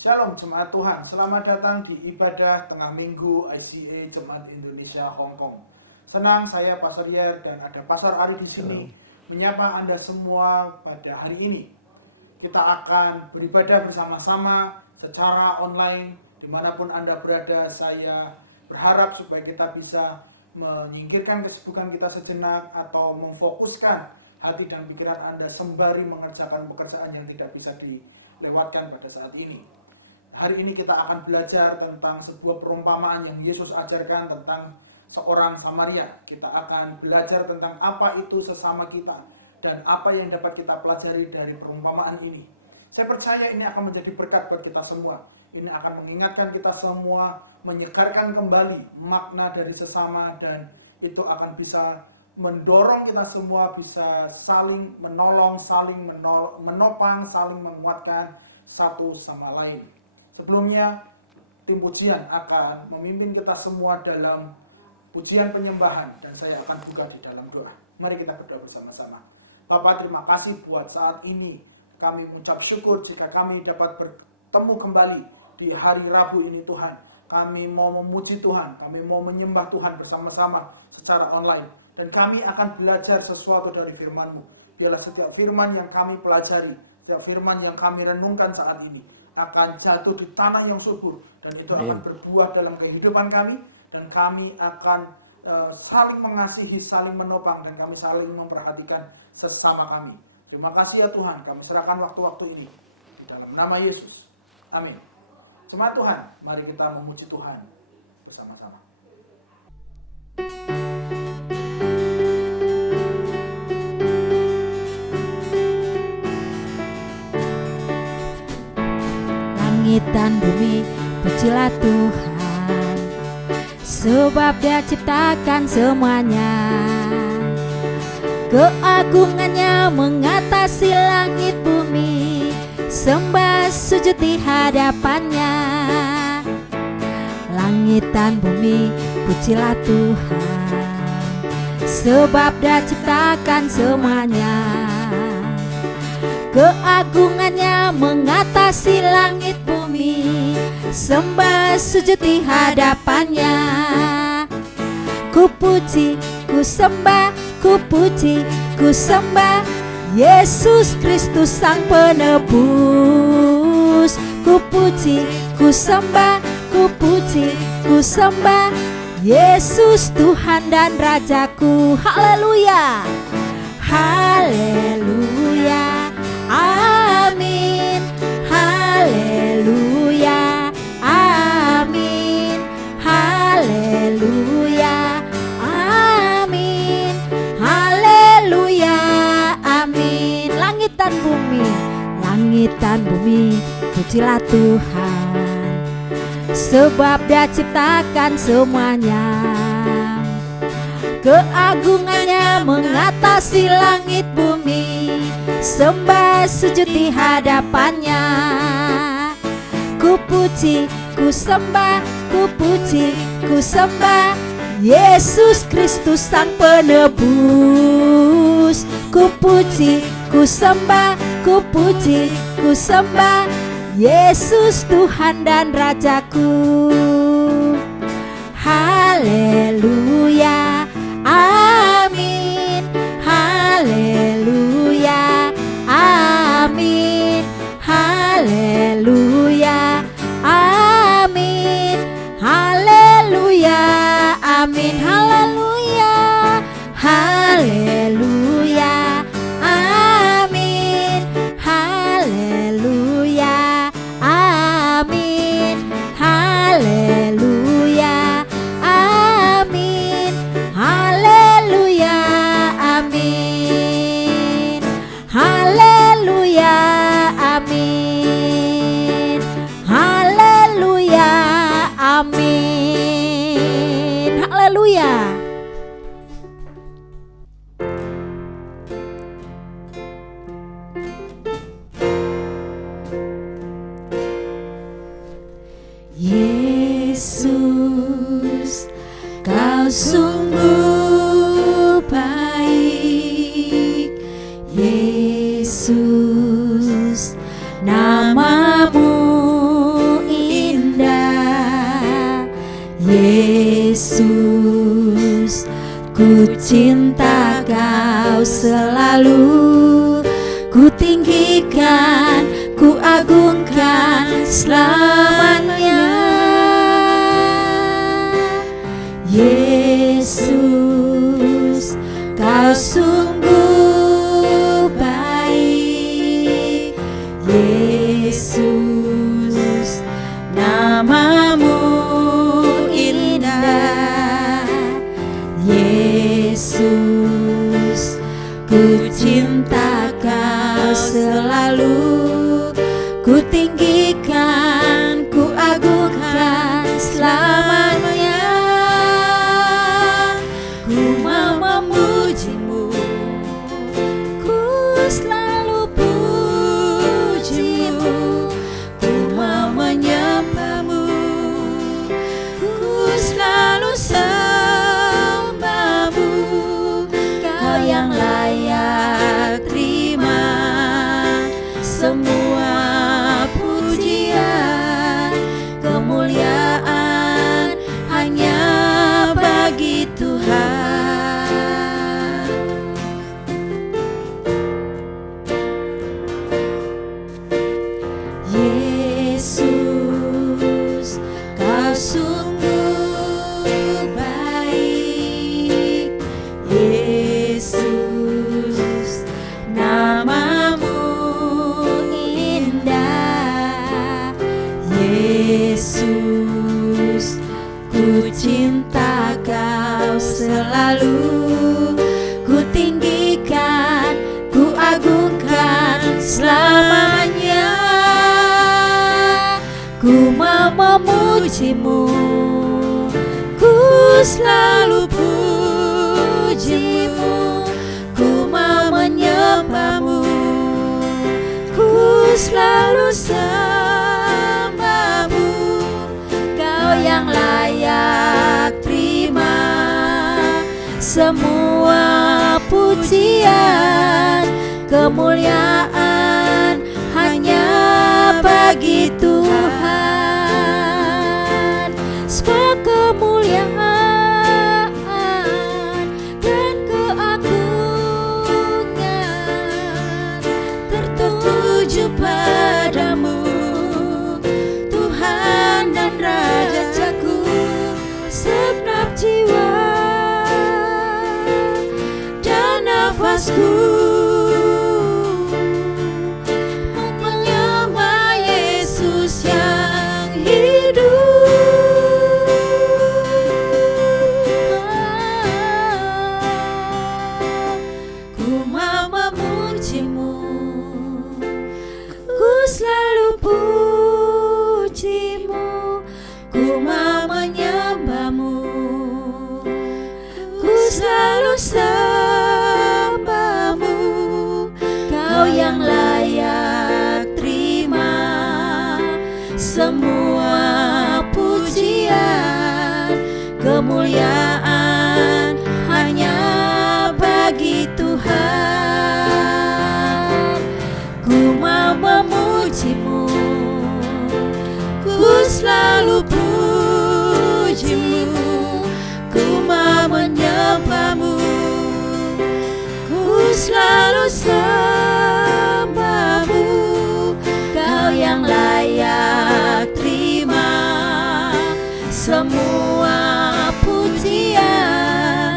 Shalom Jemaat Tuhan, selamat datang di ibadah tengah minggu ICA Jemaat Indonesia Hong Kong. Senang saya Pastor Yer dan ada Pastor Ari di sini menyapa Anda semua pada hari ini. Kita akan beribadah bersama-sama secara online dimanapun Anda berada. Saya berharap supaya kita bisa menyingkirkan kesibukan kita sejenak atau memfokuskan hati dan pikiran Anda sembari mengerjakan pekerjaan yang tidak bisa dilewatkan pada saat ini. Hari ini kita akan belajar tentang sebuah perumpamaan yang Yesus ajarkan tentang seorang Samaria. Kita akan belajar tentang apa itu sesama kita dan apa yang dapat kita pelajari dari perumpamaan ini. Saya percaya ini akan menjadi berkat buat kita semua. Ini akan mengingatkan kita semua, menyegarkan kembali makna dari sesama, dan itu akan bisa mendorong kita semua bisa saling menolong, saling menopang, saling menguatkan satu sama lain. Sebelumnya, tim pujian akan memimpin kita semua dalam pujian penyembahan dan saya akan buka di dalam doa. Mari kita berdoa bersama-sama. Bapa, terima kasih buat saat ini. Kami mengucap syukur jika kami dapat bertemu kembali di hari Rabu ini Tuhan. Kami mau memuji Tuhan, kami mau menyembah Tuhan bersama-sama secara online. Dan kami akan belajar sesuatu dari firman-Mu. Biarlah setiap firman yang kami pelajari, setiap firman yang kami renungkan saat ini akan jatuh di tanah yang subur. Dan itu akan berbuah dalam kehidupan kami. Dan kami akan saling mengasihi, saling menopang, dan kami saling memperhatikan sesama kami. Terima kasih ya Tuhan, kami serahkan waktu-waktu ini di dalam nama Yesus. Amin. Jemaat Tuhan, mari kita memuji Tuhan bersama-sama. Langit dan bumi, pujilah Tuhan, sebab Dia ciptakan semuanya. Keagungannya mengatasi langit bumi, sembah sujud di hadapannya. Langit dan bumi, pujilah Tuhan, sebab Dia ciptakan semuanya. Keagungannya mengatasi langit bumi, sembah sujud di hadapannya. Ku puji, ku sembah, ku puji, ku sembah Yesus Kristus Sang Penebus. Ku puji, ku sembah, ku puji, ku sembah Yesus Tuhan dan Rajaku. Haleluya, haleluya, amin, haleluya, amin, haleluya, amin, haleluya, amin. Langit dan bumi, pujilah Tuhan, sebab Dia ciptakan semuanya. Keagungannya mengatasi langit bumi, sembah sujud di hadapannya. Ku puji, ku sembah, ku puji, ku sembah Yesus Kristus Sang Penebus. Ku puji, ku sembah, ku puji, ku sembah Yesus Tuhan dan Rajaku. Haleluya, amin, haleluya, amin, haleluya, amin, haleluya, amin, haleluya, haleluya, amin, haleluya, amin, haleluya, amin, haleluya, amin, haleluya, amin, haleluya, amin, haleluya. Yesus, Kau sungguh baik. Yesus, namamu agungkan selamanya. Yesus, Kau sungguh baik. Yesus, namamu indah. Yesus, ku cinta Kau selalu. Ku tinggikan, ku agungkan selamanya. Ku mau memujimu, ku selalu pujimu. Ku mau menyembahmu, ku selalu sembahmu. Kau yang layak terima semua pujian, kemuliaan hanya bagi Tuhan. Yesus, Kau sungguh baik. Yesus, namamu indah. Yesus, ku cinta Kau selalu. Ku tinggikan, ku agungkan selamanya. Ku mau memujimu, ku selalu pujimu. Ku mau menyembahmu, ku selalu sembahmu. Kau yang layak terima semua pujian, kemuliaan hanya bagi Tuhan. Sebab kemuliaan dan keagungan tertuju padamu, Tuhan dan Rajaku. Segenap jiwa dan nafasku menyembah Yesus yang hidup. Ku mau memujimu, ku selalu pujimu. Ku mau menyembahmu, ku selalu sembahmu. Kau yang layak terima semua pujian, kemuliaan hanya bagi Tuhan. Ku mau memujimu, ku selalu pujimu. Ku mau menyembahmu, ku selalu sembahmu. Kau yang layak terima semua pujian,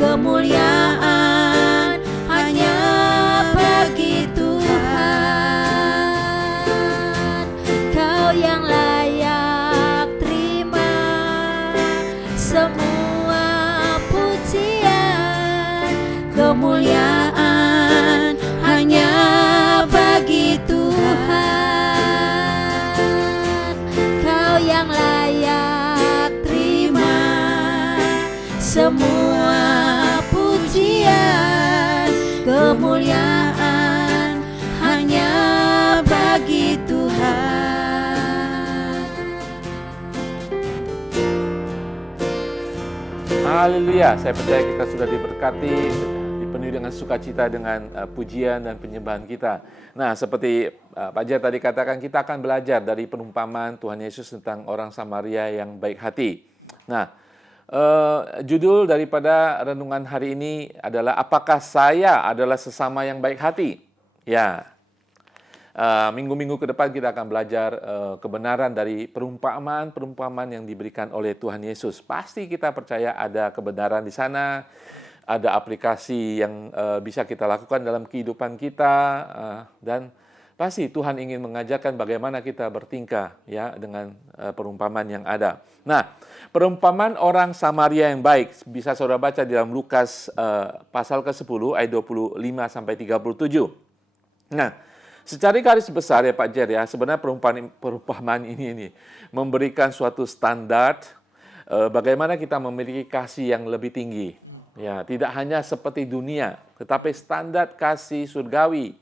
kemuliaan hanya bagi Tuhan. Kau yang layak terima semua pujian, kemuliaan hanya bagi Tuhan. Kau yang layak terima semua pujian, kemuliaan hanya bagi Tuhan. Haleluya, saya percaya kita sudah diberkati, dipenuhi dengan sukacita dengan pujian dan penyembahan kita. Nah, seperti Pak Jar tadi katakan, kita akan belajar dari perumpamaan Tuhan Yesus tentang orang Samaria yang baik hati. Nah, judul daripada renungan hari ini adalah, apakah saya adalah sesama yang baik hati? Ya, minggu-minggu ke depan kita akan belajar kebenaran dari perumpamaan yang diberikan oleh Tuhan Yesus. Pasti kita percaya ada kebenaran di sana, ada aplikasi yang bisa kita lakukan dalam kehidupan kita, dan pasti Tuhan ingin mengajarkan bagaimana kita bertingkah ya dengan perumpamaan yang ada. Nah, perumpamaan orang Samaria yang baik bisa saudara baca di dalam Lukas pasal ke-10 ayat 25 sampai 37. Nah, secara garis besar ya Pak Jer ya, sebenarnya perumpamaan ini memberikan suatu standar bagaimana kita memiliki kasih yang lebih tinggi. Ya, tidak hanya seperti dunia, tetapi standar kasih surgawi.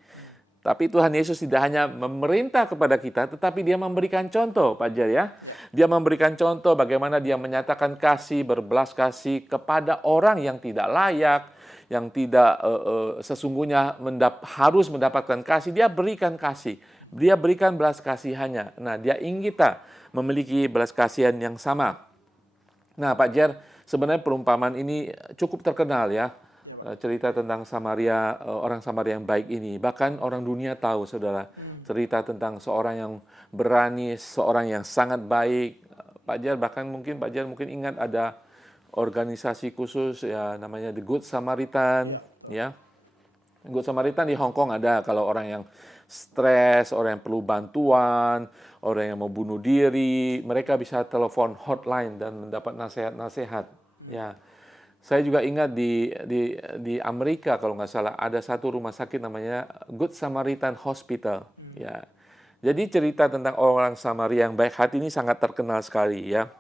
Tapi Tuhan Yesus tidak hanya memerintah kepada kita, tetapi Dia memberikan contoh, Pak Jer ya. Dia memberikan contoh bagaimana Dia menyatakan kasih, berbelas kasih kepada orang yang tidak layak, yang tidak sesungguhnya harus mendapatkan kasih. Dia berikan kasih, Dia berikan belas kasihannya. Nah, Dia ingin kita memiliki belas kasihan yang sama. Nah, Pak Jer, sebenarnya perumpamaan ini cukup terkenal ya. Ya, Pak. Cerita tentang Samaria, orang Samaria yang baik ini. Bahkan orang dunia tahu, saudara. Cerita tentang seorang yang berani, seorang yang sangat baik. Pak Jar, bahkan mungkin Pak Jar ingat ada organisasi khusus ya namanya The Good Samaritan. Ya. Good Samaritan di Hong Kong ada kalau orang yang stres, orang yang perlu bantuan, orang yang mau bunuh diri, mereka bisa telepon hotline dan mendapat nasihat-nasihat. Ya. Saya juga ingat di Amerika kalau nggak salah ada satu rumah sakit namanya Good Samaritan Hospital. Ya, jadi cerita tentang orang Samaria yang baik hati ini sangat terkenal sekali ya.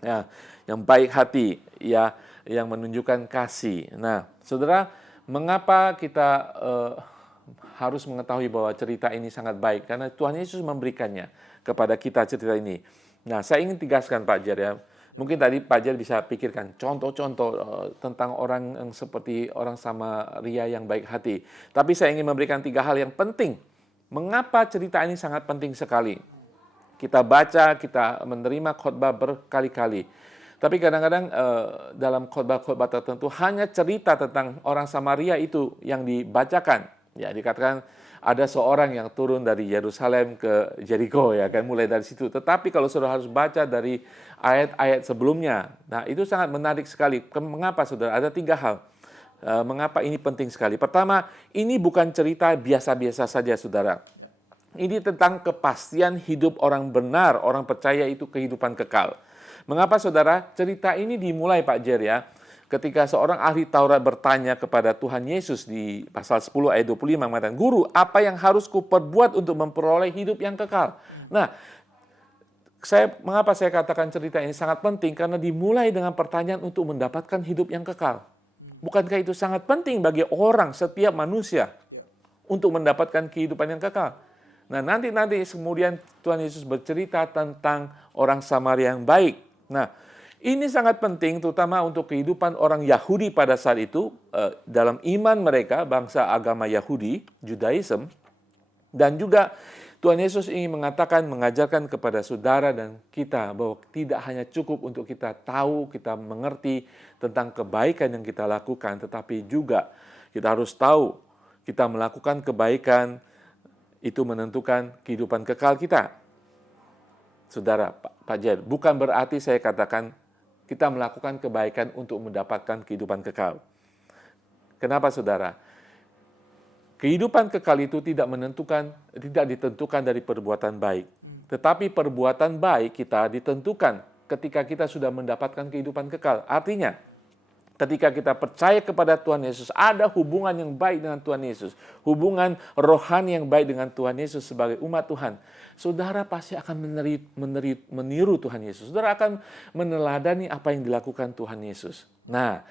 Ya, yang baik hati ya, yang menunjukkan kasih. Nah, saudara, mengapa kita harus mengetahui bahwa cerita ini sangat baik? Karena Tuhan Yesus memberikannya kepada kita cerita ini. Nah, saya ingin tegaskan Pak Jer ya. Mungkin tadi Pak Jer bisa pikirkan contoh-contoh tentang orang yang seperti orang Samaria yang baik hati. Tapi saya ingin memberikan 3 hal yang penting. Mengapa cerita ini sangat penting sekali? Kita baca, kita menerima khotbah berkali-kali. Tapi kadang-kadang dalam khotbah-khotbah tertentu hanya cerita tentang orang Samaria itu yang dibacakan. Ya, dikatakan ada seorang yang turun dari Yerusalem ke Jericho ya kan, mulai dari situ. Tetapi kalau saudara harus baca dari ayat-ayat sebelumnya, nah itu sangat menarik sekali. Mengapa saudara? Ada 3 hal. Mengapa ini penting sekali? Pertama, ini bukan cerita biasa-biasa saja saudara. Ya. Ini tentang kepastian hidup orang benar, orang percaya itu kehidupan kekal. Mengapa saudara? Cerita ini dimulai Pak Jer ya. Ketika seorang ahli Taurat bertanya kepada Tuhan Yesus di pasal 10 ayat 25 mengatakan, "Guru, apa yang harus kuperbuat untuk memperoleh hidup yang kekal?" Nah, mengapa saya katakan cerita ini sangat penting? Karena dimulai dengan pertanyaan untuk mendapatkan hidup yang kekal. Bukankah itu sangat penting bagi orang, setiap manusia, untuk mendapatkan kehidupan yang kekal? Nah, nanti kemudian Tuhan Yesus bercerita tentang orang Samaria yang baik. Nah, ini sangat penting terutama untuk kehidupan orang Yahudi pada saat itu, dalam iman mereka, bangsa agama Yahudi, Judaism, dan juga Tuhan Yesus ingin mengajarkan kepada saudara dan kita bahwa tidak hanya cukup untuk kita tahu, kita mengerti tentang kebaikan yang kita lakukan, tetapi juga kita harus tahu kita melakukan kebaikan itu menentukan kehidupan kekal kita. Saudara, Pak Jer, bukan berarti saya katakan kita melakukan kebaikan untuk mendapatkan kehidupan kekal. Kenapa saudara? Kehidupan kekal itu tidak ditentukan dari perbuatan baik. Tetapi perbuatan baik kita ditentukan ketika kita sudah mendapatkan kehidupan kekal. Artinya, ketika kita percaya kepada Tuhan Yesus, ada hubungan yang baik dengan Tuhan Yesus. Hubungan rohani yang baik dengan Tuhan Yesus sebagai umat Tuhan. Saudara pasti akan meniru Tuhan Yesus. Saudara akan meneladani apa yang dilakukan Tuhan Yesus. Nah,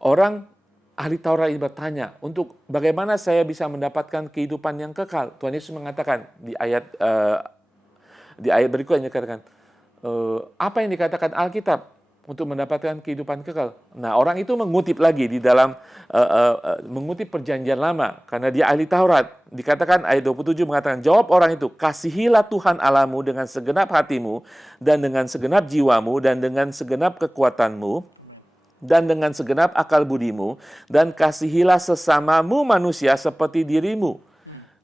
orang ahli Taurat ini bertanya, untuk bagaimana saya bisa mendapatkan kehidupan yang kekal? Tuhan Yesus mengatakan di ayat berikutnya, dikatakan, apa yang dikatakan Alkitab untuk mendapatkan kehidupan kekal? Nah, orang itu mengutip lagi di dalam mengutip perjanjian lama karena dia ahli Taurat. Dikatakan ayat 27 mengatakan, jawab orang itu, kasihilah Tuhan Allahmu dengan segenap hatimu dan dengan segenap jiwamu dan dengan segenap kekuatanmu. Amen. Dan dengan segenap akal budimu, dan kasihilah sesamamu manusia seperti dirimu.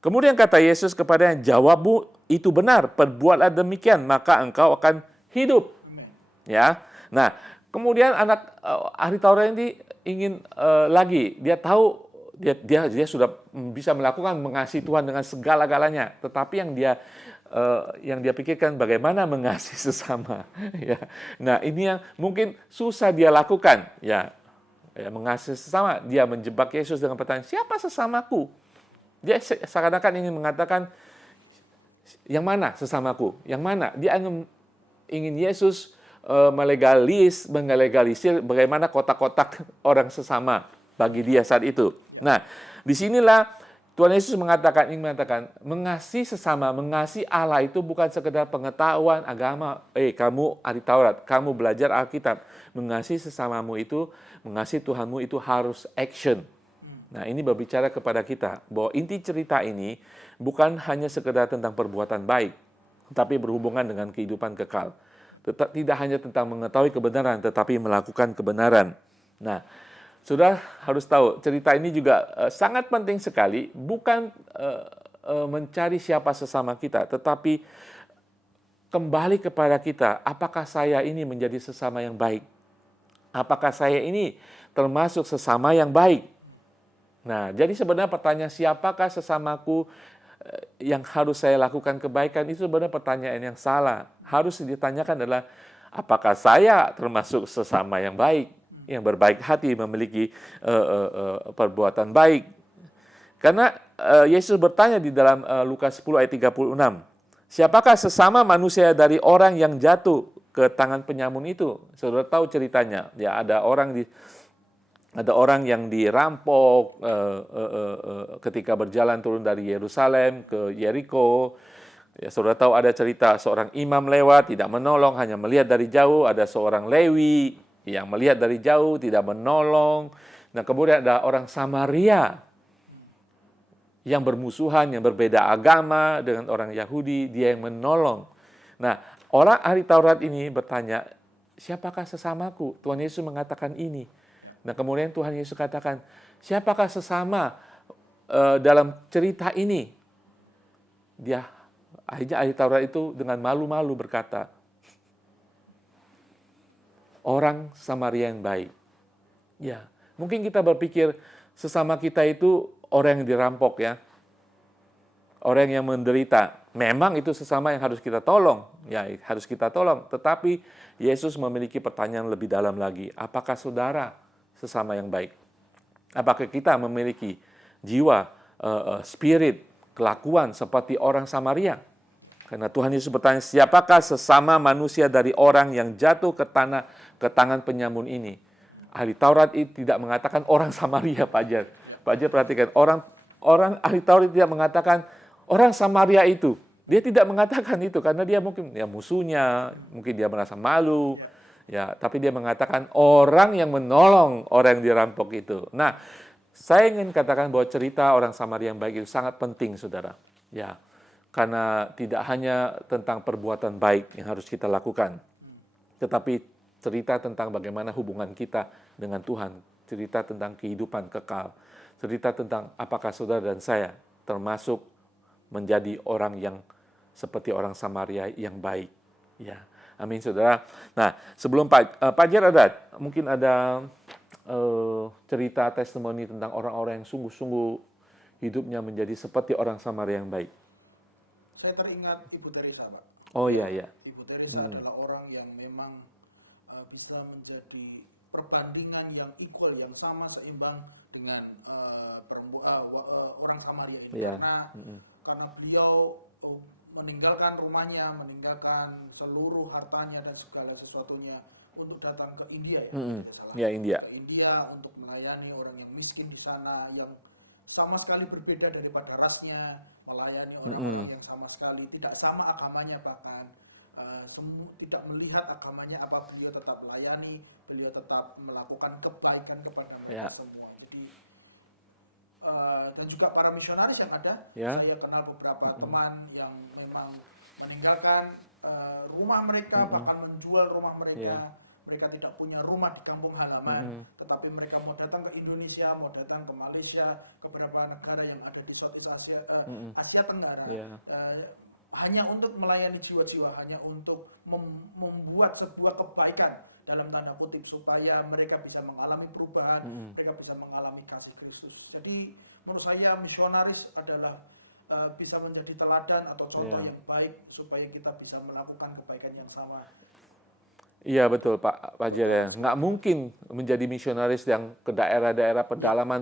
Kemudian kata Yesus kepadanya, "Jawabmu itu benar, perbuatlah demikian, maka engkau akan hidup." Amin. Ya. Nah, kemudian anak ahli Taurat ini ingin lagi, dia tahu dia sudah bisa melakukan mengasihi Tuhan dengan segala-galanya, tetapi yang dia pikirkan bagaimana mengasihi sesama. Ya. Nah, ini yang mungkin susah dia lakukan. Ya, mengasihi sesama. Dia menjebak Yesus dengan pertanyaan, siapa sesamaku? Dia seakan-akan ingin mengatakan, yang mana sesamaku? Yang mana? Dia ingin Yesus melegalisir bagaimana kotak-kotak orang sesama bagi dia saat itu. Ya. Nah, disinilah Tuhan Yesus ingin mengatakan, mengasihi sesama, mengasihi Allah itu bukan sekedar pengetahuan agama. Kamu ahli Taurat, kamu belajar Alkitab. Mengasihi sesamamu itu, mengasihi Tuhanmu itu harus action. Nah, ini berbicara kepada kita bahwa inti cerita ini bukan hanya sekedar tentang perbuatan baik, tapi berhubungan dengan kehidupan kekal. Tidak hanya tentang mengetahui kebenaran, tetapi melakukan kebenaran. Nah, Saudara harus tahu, cerita ini juga sangat penting sekali, bukan mencari siapa sesama kita, tetapi kembali kepada kita, apakah saya ini menjadi sesama yang baik? Apakah saya ini termasuk sesama yang baik? Nah, jadi sebenarnya pertanyaan siapakah sesamaku yang harus saya lakukan kebaikan, itu sebenarnya pertanyaan yang salah. Harus ditanyakan adalah, apakah saya termasuk sesama yang baik, yang berbaik hati, memiliki perbuatan baik? Karena Yesus bertanya di dalam Lukas 10 ayat 36, siapakah sesama manusia dari orang yang jatuh ke tangan penyamun itu? Saudara tahu ceritanya, ya ada orang yang dirampok ketika berjalan turun dari Yerusalem ke Yeriko. Ya, saudara tahu ada cerita seorang imam lewat, tidak menolong, hanya melihat dari jauh. Ada seorang Lewi yang melihat dari jauh, tidak menolong. Nah, kemudian ada orang Samaria yang bermusuhan, yang berbeda agama dengan orang Yahudi, dia yang menolong. Nah, orang ahli Taurat ini bertanya, siapakah sesamaku? Tuhan Yesus mengatakan ini. Nah, kemudian Tuhan Yesus katakan, siapakah sesama dalam cerita ini? Akhirnya ahli Taurat itu dengan malu-malu berkata, orang Samaria yang baik. Ya, mungkin kita berpikir sesama kita itu orang yang dirampok, ya, orang yang menderita. Memang itu sesama yang harus kita tolong, ya harus kita tolong. Tetapi Yesus memiliki pertanyaan lebih dalam lagi. Apakah saudara sesama yang baik? Apakah kita memiliki jiwa, spirit, kelakuan seperti orang Samaria? Karena Tuhan Yesus bertanya, siapakah sesama manusia dari orang yang jatuh ke tangan penyamun ini? Ahli Taurat itu tidak mengatakan orang Samaria, Pak Jar. Ya. Pak Jar perhatikan, orang ahli Taurat tidak mengatakan orang Samaria itu. Dia tidak mengatakan itu karena dia mungkin musuhnya, mungkin dia merasa malu. Ya. Ya, tapi dia mengatakan orang yang menolong orang yang dirampok itu. Nah, saya ingin katakan bahwa cerita orang Samaria yang baik itu sangat penting, saudara. Ya, karena tidak hanya tentang perbuatan baik yang harus kita lakukan, tetapi cerita tentang bagaimana hubungan kita dengan Tuhan, cerita tentang kehidupan kekal, cerita tentang apakah saudara dan saya termasuk menjadi orang yang seperti orang Samaria yang baik. Ya. Amin, saudara. Nah, sebelum Pak Jar mungkin ada cerita testimoni tentang orang-orang yang sungguh-sungguh hidupnya menjadi seperti orang Samaria yang baik. Saya teringat Ibu Teresa, Pak. Oh iya, iya. Ibu Teresa adalah orang yang memang bisa menjadi perbandingan yang equal, yang sama seimbang dengan orang Samaria ini. Iya. Karena beliau meninggalkan rumahnya, meninggalkan seluruh hartanya dan segala sesuatunya untuk datang ke India, ya, tidak salah. Ya, India. Ke India untuk melayani orang yang miskin di sana, yang sama sekali berbeda daripada rasnya, melayani orang-orang yang sama sekali tidak sama agamanya, bahkan tidak melihat agamanya apa, beliau tetap melayani, beliau tetap melakukan kebaikan kepada mereka semua. Jadi dan juga para misionaris yang ada, saya kenal beberapa teman yang memang meninggalkan rumah mereka, bahkan menjual rumah mereka, mereka tidak punya rumah di kampung halaman, tetapi mereka mau datang ke Indonesia, mau datang ke Malaysia, ke beberapa negara yang ada di Southeast Asia, Asia Tenggara, hanya untuk melayani jiwa-jiwa, hanya untuk membuat sebuah kebaikan dalam tanda kutip supaya mereka bisa mengalami perubahan, mereka bisa mengalami kasih Kristus. Jadi menurut saya misionaris adalah bisa menjadi teladan atau contoh yang baik supaya kita bisa melakukan kebaikan yang sama. Iya betul Pak Jer ya. Nggak mungkin menjadi misionaris yang ke daerah-daerah pedalaman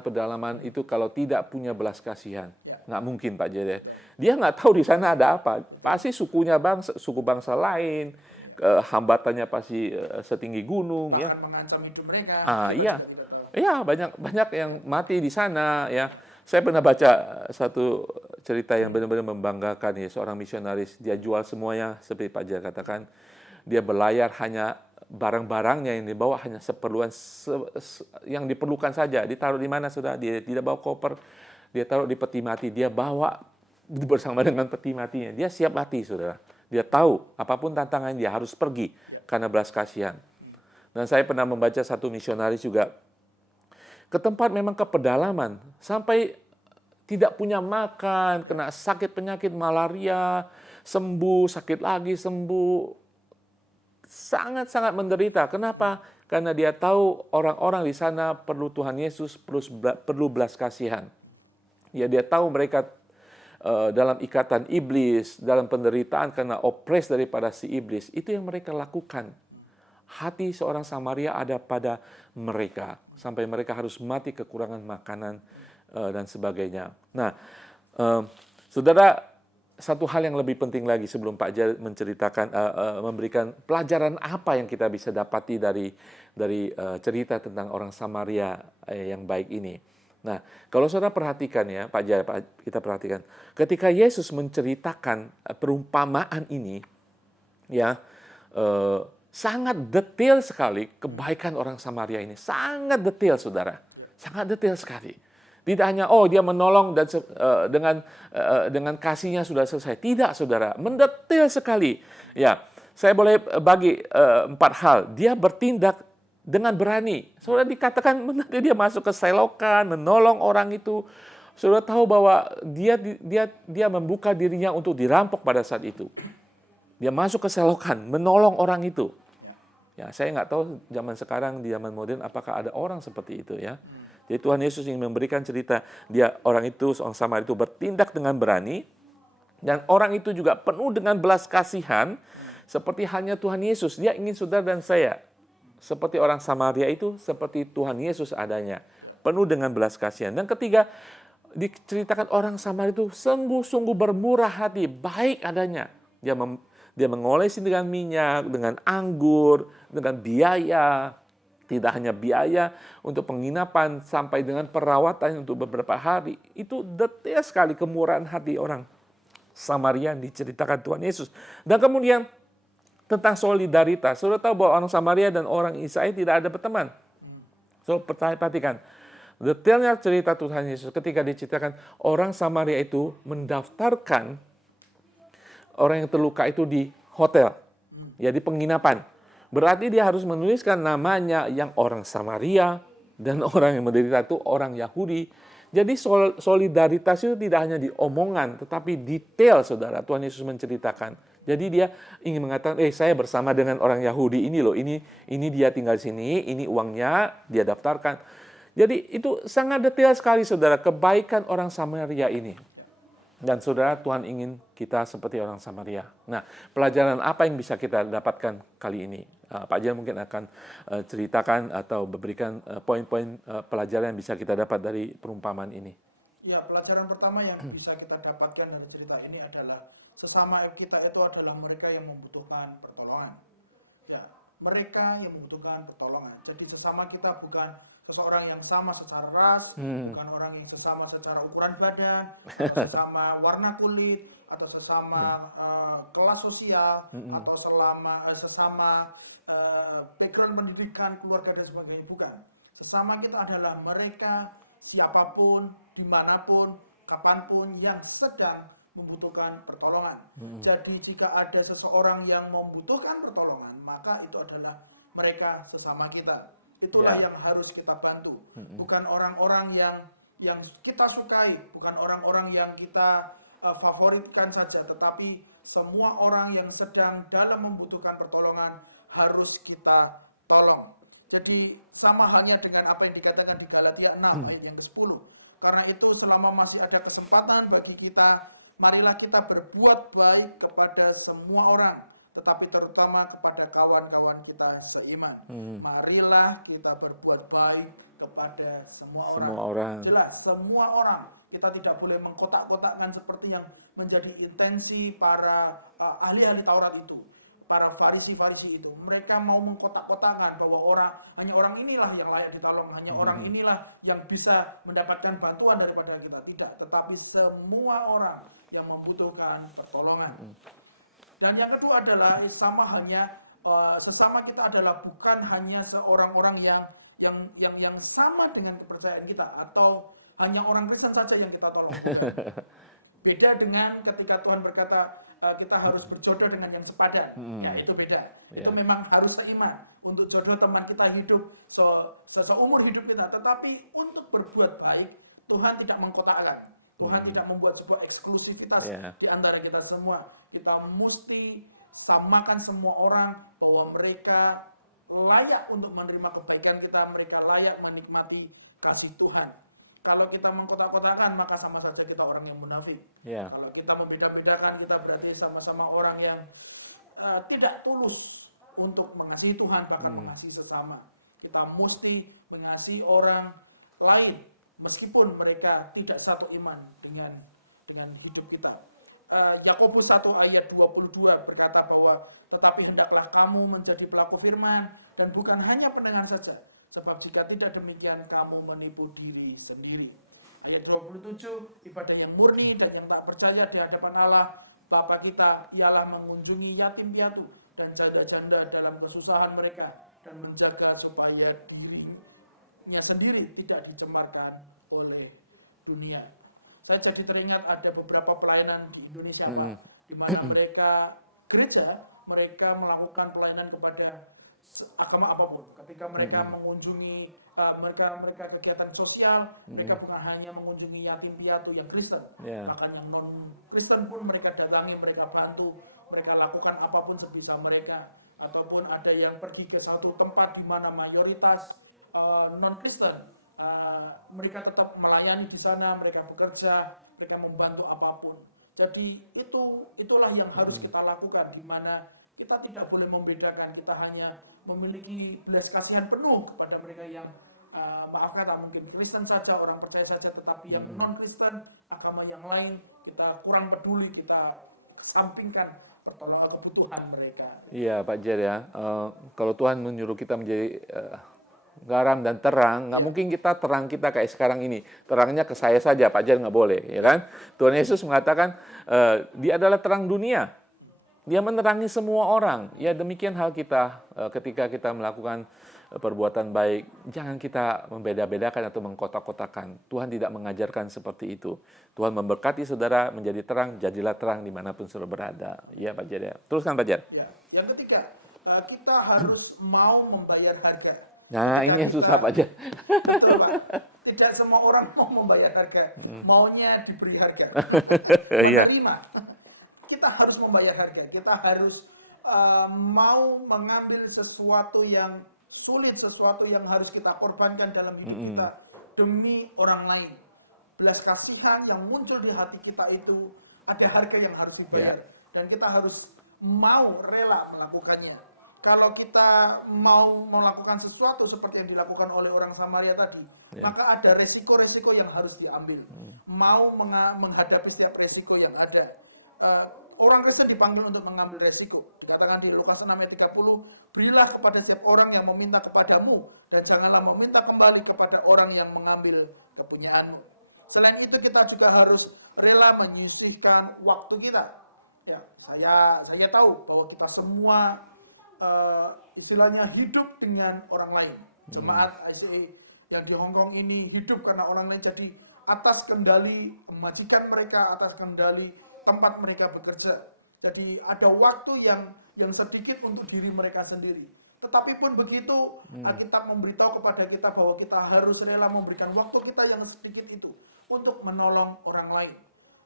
itu kalau tidak punya belas kasihan. Nggak mungkin Pak Jer ya. Dia nggak tahu di sana ada apa. Pasti suku bangsa lain, hambatannya pasti setinggi gunung. Bahkan mengancam hidup mereka, kita juga tidak tahu. Iya banyak yang mati di sana ya. Saya pernah baca satu cerita yang benar-benar membanggakan ya, seorang misionaris. Dia jual semuanya seperti Pak Jer katakan. Dia berlayar hanya barang-barangnya yang dibawa hanya seperluan yang diperlukan saja. Ditaruh di mana sudah, dia tidak bawa koper, dia taruh di peti mati, dia bawa bersama dengan peti matinya. Dia siap mati, saudara. Dia tahu apapun tantangan dia harus pergi karena belas kasihan. Dan saya pernah membaca satu misionaris juga ke tempat memang ke pedalaman sampai tidak punya makan, kena sakit penyakit malaria, sembuh, sakit lagi sembuh. Sangat-sangat menderita. Kenapa? Karena dia tahu orang-orang di sana perlu Tuhan Yesus, perlu belas kasihan. Ya, dia tahu mereka dalam ikatan iblis, dalam penderitaan karena opres daripada si iblis. Itu yang mereka lakukan. Hati seorang Samaria ada pada mereka. Sampai mereka harus mati kekurangan makanan dan sebagainya. Nah, saudara, satu hal yang lebih penting lagi sebelum Pak Jer menceritakan, memberikan pelajaran apa yang kita bisa dapati dari cerita tentang orang Samaria yang baik ini. Nah, kalau saudara perhatikan ya, Pak Jer, kita perhatikan, ketika Yesus menceritakan perumpamaan ini, ya, sangat detail sekali kebaikan orang Samaria ini, sangat detail, saudara, sangat detail sekali. Tidak hanya dia menolong dan dengan kasihnya sudah selesai. Tidak, saudara, mendetail sekali. Ya, saya boleh bagi 4 hal. Dia bertindak dengan berani. Saudara dikatakan dia masuk ke selokan, menolong orang itu. Saudara tahu bahwa dia membuka dirinya untuk dirampok pada saat itu. Dia masuk ke selokan, menolong orang itu. Ya, saya nggak tahu zaman sekarang, di zaman modern, apakah ada orang seperti itu ya. Jadi Tuhan Yesus ingin memberikan cerita, orang Samaria itu bertindak dengan berani, dan orang itu juga penuh dengan belas kasihan, seperti hanya Tuhan Yesus. Dia ingin saudara dan saya, seperti orang Samaria itu, seperti Tuhan Yesus adanya, penuh dengan belas kasihan. Dan ketiga, diceritakan orang Samaria itu sungguh-sungguh bermurah hati, baik adanya. Dia mengolesi dengan minyak, dengan anggur, dengan biaya. Tidak hanya biaya untuk penginapan, sampai dengan perawatan untuk beberapa hari. Itu detail sekali kemurahan hati orang Samaria yang diceritakan Tuhan Yesus. Dan kemudian tentang solidaritas. Saudara tahu bahwa orang Samaria dan orang Israel tidak ada berteman. So, perhatikan. Detailnya cerita Tuhan Yesus ketika diceritakan orang Samaria itu mendaftarkan orang yang terluka itu di hotel, ya di penginapan. Berarti dia harus menuliskan namanya yang orang Samaria dan orang yang menderita itu orang Yahudi. Jadi solidaritas itu tidak hanya di omongan, tetapi detail, saudara. Tuhan Yesus menceritakan. Jadi dia ingin mengatakan, saya bersama dengan orang Yahudi ini loh, ini dia tinggal di sini, ini uangnya dia daftarkan. Jadi itu sangat detail sekali, saudara, kebaikan orang Samaria ini. Dan saudara, Tuhan ingin kita seperti orang Samaria. Nah, pelajaran apa yang bisa kita dapatkan kali ini? Pak Jer mungkin akan ceritakan atau memberikan poin-poin pelajaran yang bisa kita dapat dari perumpamaan ini. Ya, pelajaran pertama yang bisa kita dapatkan dari cerita ini adalah sesama kita itu adalah mereka yang membutuhkan pertolongan. Ya, mereka yang membutuhkan pertolongan. Jadi sesama kita bukan seseorang yang sama secara ras, bukan orang yang sesama secara ukuran badan, atau sesama warna kulit, atau sesama kelas sosial, atau sesama background pendidikan, keluarga dan sebagainya. Bukan. Sesama kita adalah mereka, siapapun, dimanapun, kapanpun yang sedang membutuhkan pertolongan. Jadi jika ada seseorang yang membutuhkan pertolongan, maka itu adalah mereka sesama kita. Itulah yang harus kita bantu. Bukan orang-orang yang kita sukai, bukan orang-orang yang kita favoritkan saja, tetapi semua orang yang sedang dalam membutuhkan pertolongan harus kita tolong. Jadi sama halnya dengan apa yang dikatakan di Galatia 6 ayat yang ke-10. Karena itu selama masih ada kesempatan bagi kita, marilah kita berbuat baik kepada semua orang, tetapi terutama kepada kawan-kawan kita seiman. Marilah kita berbuat baik kepada semua orang. Jelas, semua orang. Kita tidak boleh mengkotak-kotakkan seperti yang menjadi intensi para ahli-ahli Taurat itu. Para farisi-farisi itu. Mereka mau mengkotak-kotakkan bahwa hanya orang inilah yang layak ditolong. Hanya orang inilah yang bisa mendapatkan bantuan daripada kita. Tidak, tetapi semua orang yang membutuhkan pertolongan. Dan yang kedua adalah sama halnya sesama kita adalah bukan hanya seorang-orang yang sama dengan kepercayaan kita atau hanya orang Kristen saja yang kita tolong, bukan. Beda dengan ketika Tuhan berkata kita harus berjodoh dengan yang sepadan. Ya, itu beda. Itu memang harus seiman. Untuk jodoh teman kita hidup seumur hidup kita, tetapi untuk berbuat baik Tuhan tidak mengkotakkan. Tuhan tidak membuat sebuah eksklusivitas di antara kita semua. Kita mesti samakan semua orang bahwa mereka layak untuk menerima kebaikan kita, mereka layak menikmati kasih Tuhan. Kalau kita mengkotak-kotakan, maka sama saja kita orang yang munafik. Kalau kita membeda-bedakan, kita berarti sama-sama orang yang tidak tulus untuk mengasihi Tuhan, bahkan mengasihi sesama. Kita mesti mengasihi orang lain, meskipun mereka tidak satu iman dengan hidup kita. Yakobus 1 ayat 22 berkata bahwa tetapi hendaklah kamu menjadi pelaku firman dan bukan hanya pendengar saja. Sebab jika tidak demikian kamu menipu diri sendiri. Ayat 27, ibadah yang murni dan yang tak percaya di hadapan Allah Bapa kita ialah mengunjungi yatim piatu dan janda-janda dalam kesusahan mereka dan menjaga supaya dirinya sendiri tidak dicemarkan oleh dunia. Saya jadi teringat ada beberapa pelayanan di Indonesia, Pak, di mana mereka mereka melakukan pelayanan kepada agama apapun. Ketika mereka mengunjungi mereka kegiatan sosial, mereka bukan hanya mengunjungi yatim piatu yang Kristen, bahkan yang non-Kristen pun mereka datangi, mereka bantu, mereka lakukan apapun sebisa mereka. Ataupun ada yang pergi ke satu tempat di mana mayoritas non-Kristen, mereka tetap melayani di sana, mereka bekerja, mereka membantu apapun. Jadi itulah yang harus kita lakukan, di mana kita tidak boleh membedakan, kita hanya memiliki belas kasihan penuh kepada mereka yang maaf kata mungkin Kristen saja, orang percaya saja, tetapi yang non-Kristen, agama yang lain, kita kurang peduli, kita kesampingkan kebutuhan mereka. Iya Pak Jer ya, kalau Tuhan menyuruh kita menjadi garam dan terang, nggak mungkin kita terang kita kayak sekarang ini. Terangnya ke saya saja, Pak Jar nggak boleh, ya kan? Tuhan Yesus mengatakan, dia adalah terang dunia. Dia menerangi semua orang. Ya demikian hal kita ketika kita melakukan perbuatan baik. Jangan kita membeda-bedakan atau mengkotak-kotakan. Tuhan tidak mengajarkan seperti itu. Tuhan memberkati saudara menjadi terang, jadilah terang dimanapun saudara berada. Ya Pak Jar ya. Teruskan Pak Jar. Ya, yang ketiga, kita harus mau membayar harga. Nah, ketika ini kita susah Pak Jar. Betul Pak, tidak semua orang mau membayar harga, maunya diberi harga, menerima. Kita harus membayar harga, kita harus mau mengambil sesuatu yang sulit, sesuatu yang harus kita korbankan dalam hidup kita demi orang lain. Belas kasihan yang muncul di hati kita itu ada harga yang harus dibayar, dan kita harus mau rela melakukannya. Kalau kita mau melakukan sesuatu seperti yang dilakukan oleh orang Samaria tadi, maka ada resiko-resiko yang harus diambil. Mau menghadapi setiap resiko yang ada. Orang Kristen dipanggil untuk mengambil resiko. Dikatakan di Lukas 6 ayat 30, berilah kepada setiap orang yang meminta kepadamu, dan janganlah meminta kembali kepada orang yang mengambil kepunyaanmu. Selain itu kita juga harus rela menyisihkan waktu kita. Ya, saya tahu bahwa kita semua istilahnya hidup dengan orang lain. Jemaat ICA yang di Hong Kong ini hidup karena orang lain, jadi atas kendali majikan mereka, atas kendali tempat mereka bekerja. Jadi ada waktu yang sedikit untuk diri mereka sendiri. Tetapi pun begitu, Alkitab memberitahu kepada kita bahwa kita harus rela memberikan waktu kita yang sedikit itu untuk menolong orang lain.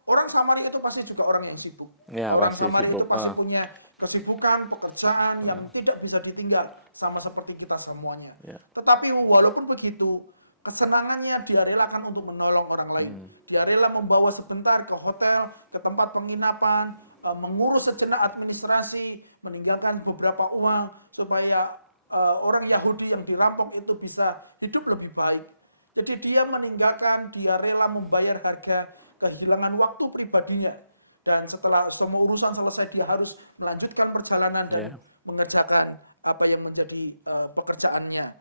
Orang Samaria itu pasti juga orang yang sibuk. Ya, Orang pasti Samaria sibuk. itu pasti punya kesibukan, pekerjaan yang tidak bisa ditinggal. Sama seperti kita semuanya. Ya. Tetapi walaupun begitu, kesenangannya dia relakan untuk menolong orang lain. Dia rela membawa sebentar ke hotel, ke tempat penginapan, mengurus sejenak administrasi, meninggalkan beberapa uang supaya orang Yahudi yang dirampok itu bisa hidup lebih baik. Jadi dia meninggalkan, dia rela membayar harga kehilangan waktu pribadinya. Dan setelah semua urusan selesai, dia harus melanjutkan perjalanan dan mengerjakan apa yang menjadi pekerjaannya.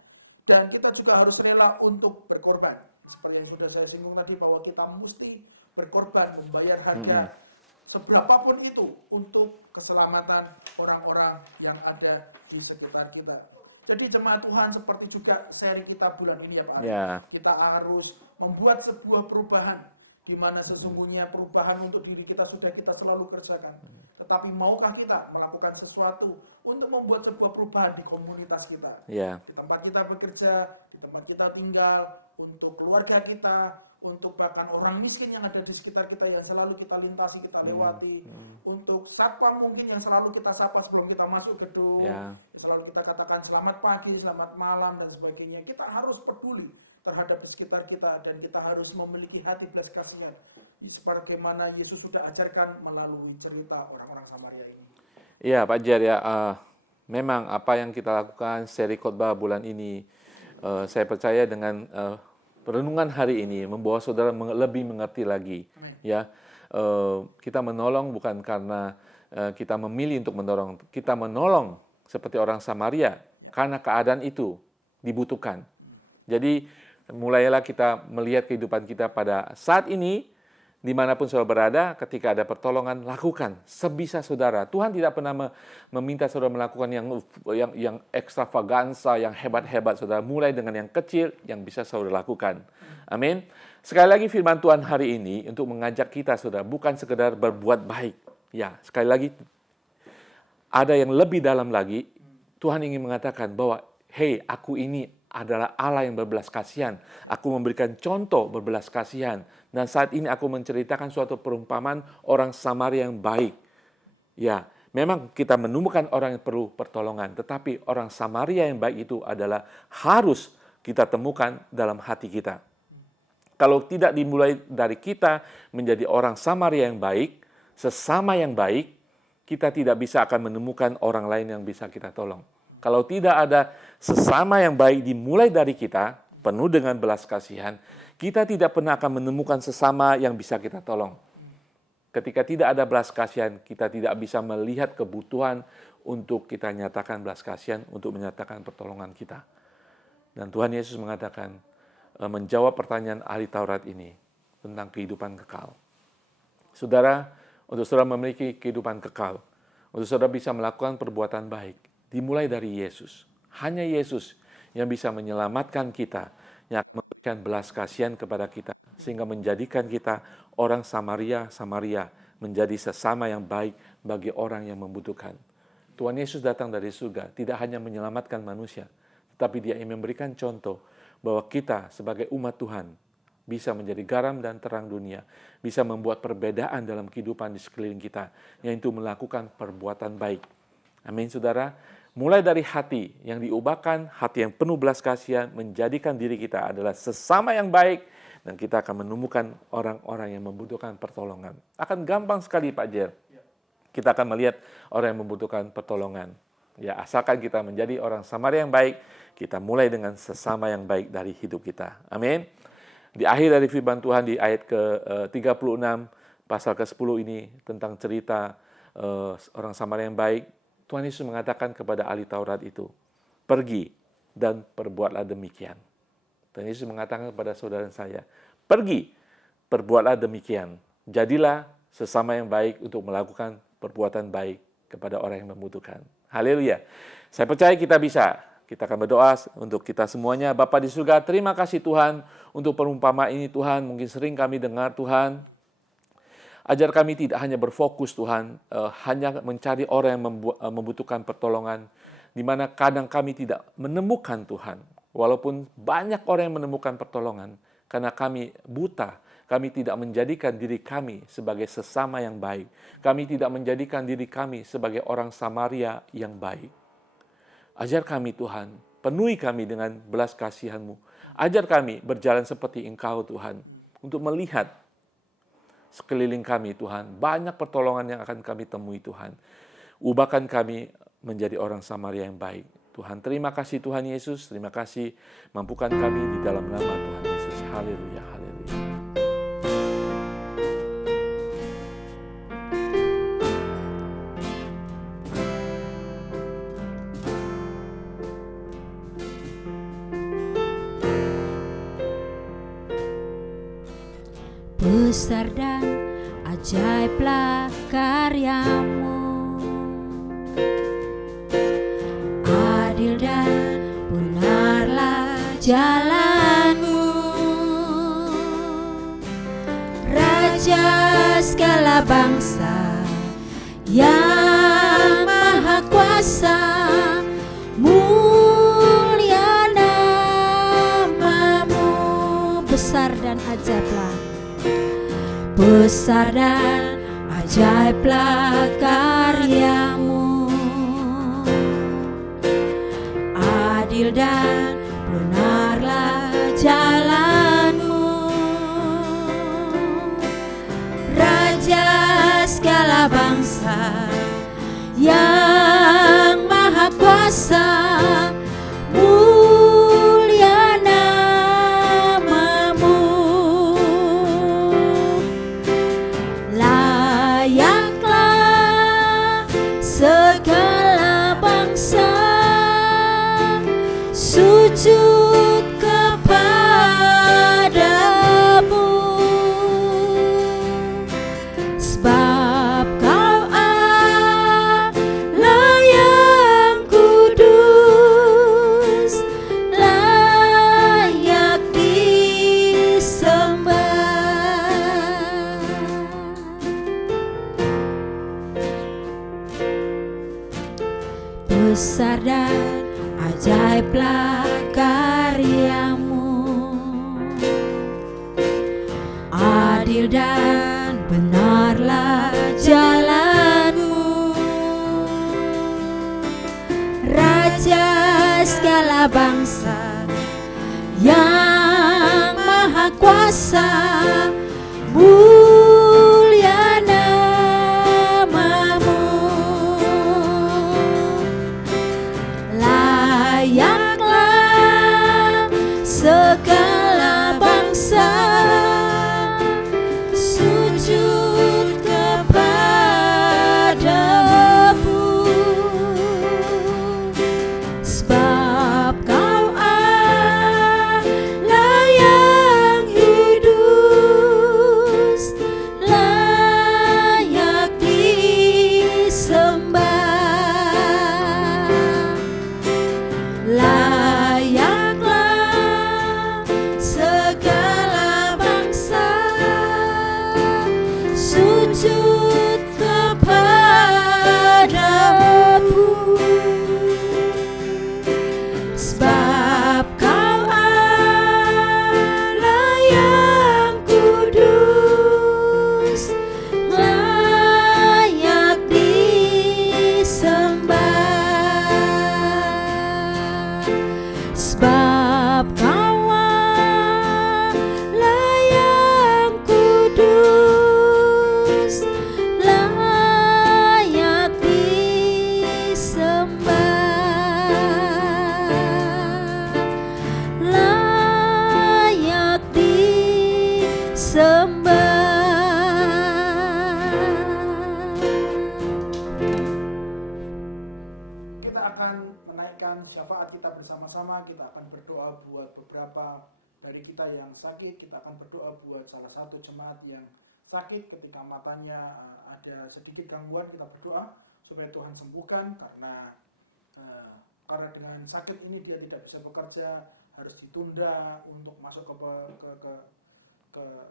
Dan kita juga harus rela untuk berkorban. Seperti yang sudah saya singgung tadi, bahwa kita mesti berkorban, membayar harga seberapapun itu untuk keselamatan orang-orang yang ada di sekitar kita. Jadi jemaat Tuhan, seperti juga seri kita bulan ini ya Pak Ari, kita harus membuat sebuah perubahan, di mana sesungguhnya perubahan untuk diri kita sudah kita selalu kerjakan. Tetapi maukah kita melakukan sesuatu untuk membuat sebuah perubahan di komunitas kita, di tempat kita bekerja, di tempat kita tinggal, untuk keluarga kita, untuk bahkan orang miskin yang ada di sekitar kita yang selalu kita lintasi, kita lewati, untuk satpam mungkin yang selalu kita sapa sebelum kita masuk gedung, yang selalu kita katakan selamat pagi, selamat malam dan sebagainya. Kita harus peduli terhadap di sekitar kita dan kita harus memiliki hati belas kasihan sebagaimana Yesus sudah ajarkan melalui cerita orang-orang Samaria ini. Iya Pak Jer ya, memang apa yang kita lakukan seri khotbah bulan ini, saya percaya dengan renungan hari ini membawa saudara lebih mengerti lagi. Ya, kita menolong bukan karena kita memilih untuk menolong, kita menolong seperti orang Samaria karena keadaan itu dibutuhkan. Jadi mulailah kita melihat kehidupan kita pada saat ini, dimanapun saudara berada, ketika ada pertolongan, lakukan sebisa saudara. Tuhan tidak pernah meminta saudara melakukan yang ekstravaganza, yang hebat-hebat saudara. Mulai dengan yang kecil yang bisa saudara lakukan. Amin. Sekali lagi firman Tuhan hari ini untuk mengajak kita saudara, bukan sekedar berbuat baik. Ya, sekali lagi ada yang lebih dalam lagi. Tuhan ingin mengatakan bahwa, hey, aku ini adalah Allah yang berbelas kasihan. Aku memberikan contoh berbelas kasihan. Dan saat ini aku menceritakan suatu perumpamaan orang Samaria yang baik. Ya, memang kita menemukan orang yang perlu pertolongan. Tetapi orang Samaria yang baik itu adalah harus kita temukan dalam hati kita. Kalau tidak dimulai dari kita menjadi orang Samaria yang baik, sesama yang baik, kita tidak bisa akan menemukan orang lain yang bisa kita tolong. Kalau tidak ada sesama yang baik dimulai dari kita, penuh dengan belas kasihan, kita tidak pernah akan menemukan sesama yang bisa kita tolong. Ketika tidak ada belas kasihan, kita tidak bisa melihat kebutuhan untuk kita nyatakan belas kasihan, untuk menyatakan pertolongan kita. Dan Tuhan Yesus mengatakan, menjawab pertanyaan ahli Taurat ini tentang kehidupan kekal. Saudara, untuk saudara memiliki kehidupan kekal, untuk saudara bisa melakukan perbuatan baik, dimulai dari Yesus. Hanya Yesus yang bisa menyelamatkan kita, yang akan memberikan belas kasihan kepada kita, sehingga menjadikan kita orang Samaria menjadi sesama yang baik bagi orang yang membutuhkan. Tuhan Yesus datang dari surga, tidak hanya menyelamatkan manusia, tetapi Dia ingin memberikan contoh bahwa kita sebagai umat Tuhan bisa menjadi garam dan terang dunia, bisa membuat perbedaan dalam kehidupan di sekeliling kita, yaitu melakukan perbuatan baik. Amin, saudara. Mulai dari hati yang diubahkan, hati yang penuh belas kasihan, menjadikan diri kita adalah sesama yang baik, dan kita akan menemukan orang-orang yang membutuhkan pertolongan. Akan gampang sekali Pak Jer. Kita akan melihat orang yang membutuhkan pertolongan. Ya, asalkan kita menjadi orang Samaria yang baik, kita mulai dengan sesama yang baik dari hidup kita. Amin. Di akhir dari firman Tuhan di ayat ke-36, pasal ke-10 ini tentang cerita orang Samaria yang baik, Tuhan Yesus mengatakan kepada ahli Taurat itu, pergi dan perbuatlah demikian. Tuhan Yesus mengatakan kepada saudara dan saya, pergi, perbuatlah demikian. Jadilah sesama yang baik untuk melakukan perbuatan baik kepada orang yang membutuhkan. Haleluya. Saya percaya kita bisa. Kita akan berdoa untuk kita semuanya. Bapa di surga, terima kasih Tuhan untuk perumpamaan ini Tuhan. Mungkin sering kami dengar Tuhan. Ajar kami tidak hanya berfokus Tuhan, hanya mencari orang yang membutuhkan pertolongan, di mana kadang kami tidak menemukan Tuhan. Walaupun banyak orang yang menemukan pertolongan, karena kami buta, kami tidak menjadikan diri kami sebagai sesama yang baik. Kami tidak menjadikan diri kami sebagai orang Samaria yang baik. Ajar kami Tuhan, penuhi kami dengan belas kasihan-Mu. Ajar kami berjalan seperti Engkau Tuhan, untuk melihat sekeliling kami Tuhan, banyak pertolongan yang akan kami temui Tuhan. Ubahkan kami menjadi orang Samaria yang baik. Tuhan, terima kasih Tuhan Yesus, terima kasih mampukan kami di dalam nama Tuhan Yesus. Haleluya, haleluya. Besar dan ajaiblah karya-Mu, adil dan benarlah jalan-Mu, Raja segala bangsa yang maha kuasa, mulia nama-Mu. Besar dan ajaiblah, besar dan ajaiblah karya-Mu, adil dan benarlah jalan-Mu, Raja segala bangsa yang maha kuasa, mulia nama-Mu. Layaklah segala bangsa sujud kepadamu, sebab Kau Allah yang kudus, layak disembah. Besar dan ajaiblah karya-Mu, adil dan benarlah jalan-Mu, Raja segala bangsa yang maha kuasa, mulia nama-Mu. Layaklah segala bangsa sujud kepadamu, sebab Kau Allah yang kudus, layak disembah. Layaklah segala bangsa sujud kepadamu, sebab Kau Allah yang kudus, layak disembah. Sebab Kau Allah yang kudus, layak disembah, layak disembah. Kita akan menaikkan syafaat kita bersama-sama. Kita akan berdoa buat beberapa dari kita yang sakit. Kita akan berdoa buat salah satu jemaat yang sakit ketika matanya ada sedikit gangguan. Kita berdoa supaya Tuhan sembuhkan karena dengan sakit ini dia tidak bisa bekerja, harus ditunda untuk masuk ke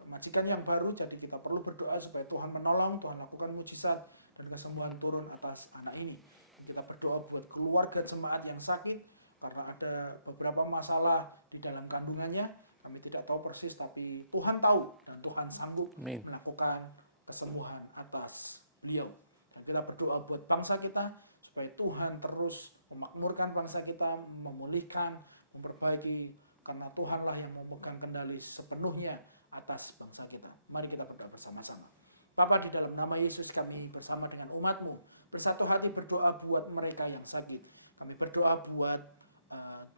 majikan yang baru, jadi kita perlu berdoa supaya Tuhan menolong, Tuhan lakukan mujizat dan kesembuhan turun atas anak ini. Kita berdoa buat keluarga jemaat yang sakit karena ada beberapa masalah di dalam kandungannya. Kami tidak tahu persis, tapi Tuhan tahu dan Tuhan sanggup melakukan kesembuhan atas beliau. Dan kita berdoa buat bangsa kita supaya Tuhan terus memakmurkan bangsa kita, memulihkan, memperbaiki, karena Tuhanlah yang memegang kendali sepenuhnya atas bangsa kita. Mari kita berdoa bersama-sama. Bapa, di dalam nama Yesus kami bersama dengan umat-Mu bersatu hati berdoa buat mereka yang sakit. Kami berdoa buat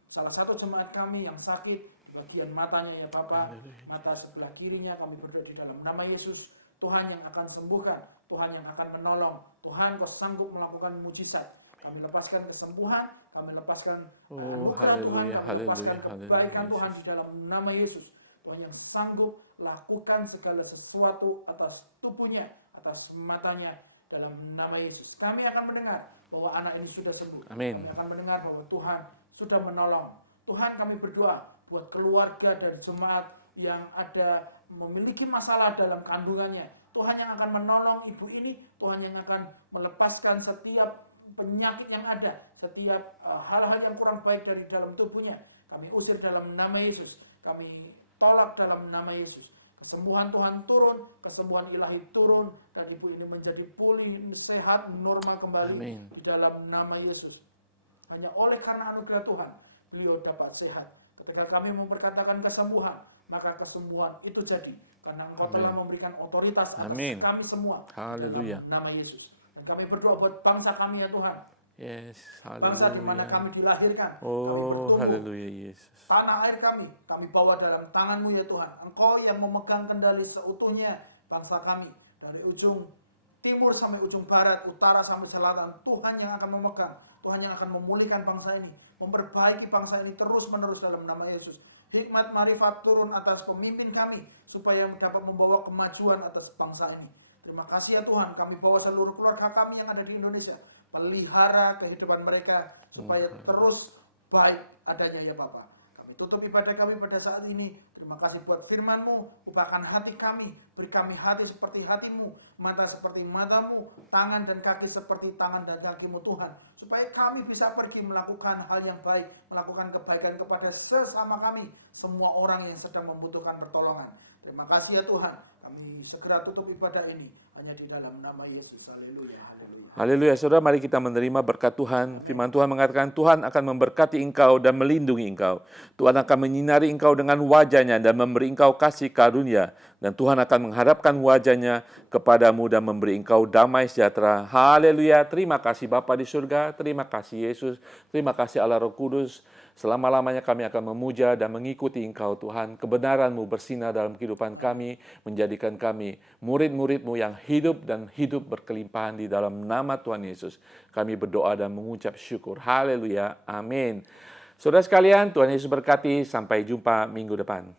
salah satu jemaat kami yang sakit di bagian matanya ya Bapa, mata sebelah kirinya. Kami berdoa di dalam nama Yesus, Tuhan yang akan sembuhkan, Tuhan yang akan menolong, Tuhan Kau sanggup melakukan mujizat. Kami lepaskan kesembuhan, kami lepaskan anugerah Tuhan, kami lepaskan kebaikan Tuhan di dalam nama Yesus. Tuhan yang sanggup lakukan segala sesuatu atas tubuhnya, atas matanya dalam nama Yesus. Kami akan mendengar bahwa anak ini sudah sembuh. Amin. Kami akan mendengar bahwa Tuhan sudah menolong. Tuhan, kami berdoa buat keluarga dari jemaat yang ada memiliki masalah dalam kandungannya. Tuhan yang akan menolong ibu ini, Tuhan yang akan melepaskan setiap penyakit yang ada, setiap hal-hal yang kurang baik dari dalam tubuhnya. Kami usir dalam nama Yesus. Kami tolak dalam nama Yesus. Kesembuhan Tuhan turun, kesembuhan ilahi turun, dan ibu ini menjadi pulih, sehat, normal kembali. Amin. Di dalam nama Yesus. Hanya oleh karena anugerah Tuhan, beliau dapat sehat. Ketika kami memperkatakan kesembuhan, maka kesembuhan itu jadi. Karena Engkau telah memberikan otoritas atas kami semua di dalam nama Yesus. Dan kami berdoa buat bangsa kami ya Tuhan. Yes, bangsa di mana kami dilahirkan, kami bertumbuh. Tanah air kami bawa dalam tangan-Mu ya Tuhan. Engkau yang memegang kendali seutuhnya bangsa kami. Dari ujung timur sampai ujung barat, utara sampai selatan, Tuhan yang akan memegang. Tuhan yang akan memulihkan bangsa ini, memperbaiki bangsa ini terus-menerus dalam nama Yesus. Hikmat marifat turun atas pemimpin kami, supaya dapat membawa kemajuan atas bangsa ini. Terima kasih ya Tuhan, kami bawa seluruh keluarga kami yang ada di Indonesia. Pelihara kehidupan mereka, supaya terus baik adanya ya Bapa. Kami tutup ibadah kami pada saat ini. Terima kasih buat firman-Mu. Ubahkan hati kami. Beri kami hati seperti hati-Mu. Mata seperti mata-Mu. Tangan dan kaki seperti tangan dan kaki-Mu Tuhan. Supaya kami bisa pergi melakukan hal yang baik. Melakukan kebaikan kepada sesama kami. Semua orang yang sedang membutuhkan pertolongan. Terima kasih ya Tuhan. Kami segera tutup ibadah ini. Hanya di dalam nama Yesus. Haleluya, haleluya. Haleluya. Saudara, mari kita menerima berkat Tuhan. Amen. Firman Tuhan mengatakan Tuhan akan memberkati engkau dan melindungi engkau. Tuhan akan menyinari engkau dengan wajah-Nya dan memberi engkau kasih karunia. Dan Tuhan akan menghadapkan wajah-Nya kepadamu dan memberi engkau damai sejahtera. Haleluya. Terima kasih Bapa di surga. Terima kasih Yesus. Terima kasih Allah Roh Kudus. Selama-lamanya kami akan memuja dan mengikuti Engkau Tuhan. Kebenaran-Mu bersinar dalam kehidupan kami. Menjadikan kami murid-murid-Mu yang hidup dan hidup berkelimpahan di dalam nama Tuhan Yesus. Kami berdoa dan mengucap syukur. Haleluya. Amin. Saudara sekalian, Tuhan Yesus berkati. Sampai jumpa minggu depan.